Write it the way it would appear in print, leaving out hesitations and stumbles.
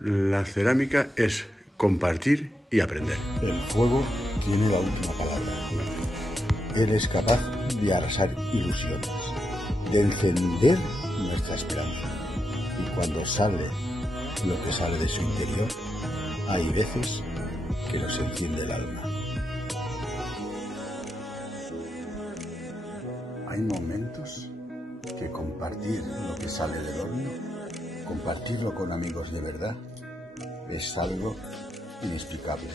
La cerámica es compartir y aprender. El fuego tiene la última palabra. Él es capaz de arrasar ilusiones, de encender nuestra esperanza. Y cuando sale lo que sale de su interior, hay veces que nos enciende el alma. Hay momentos que compartir lo que sale del horno, compartirlo con amigos de verdad, es algo inexplicable.